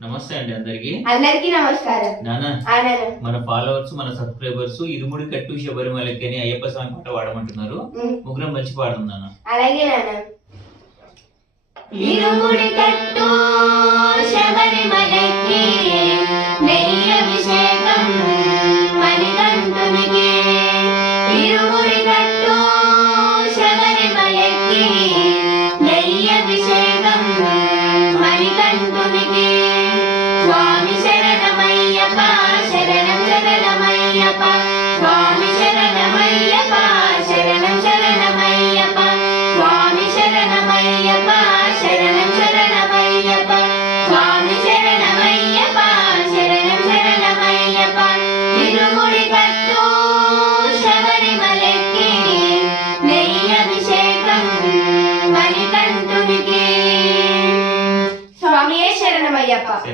నమస్తే అండి అందరికి. అందరికీ నమస్కారం. నానా మన ఫాలోవర్స్ మన సబ్స్క్రైబర్స్ ఇరుముడి కట్టు శబరిమలకి అని అయ్యప్ప స్వామి పాట పాడమంటున్నారు. ముగ్గురం మంచి పాడుతుంది నాన్న. అలాగే నాన్న. ఇరుముడి కట్టు శబరిమల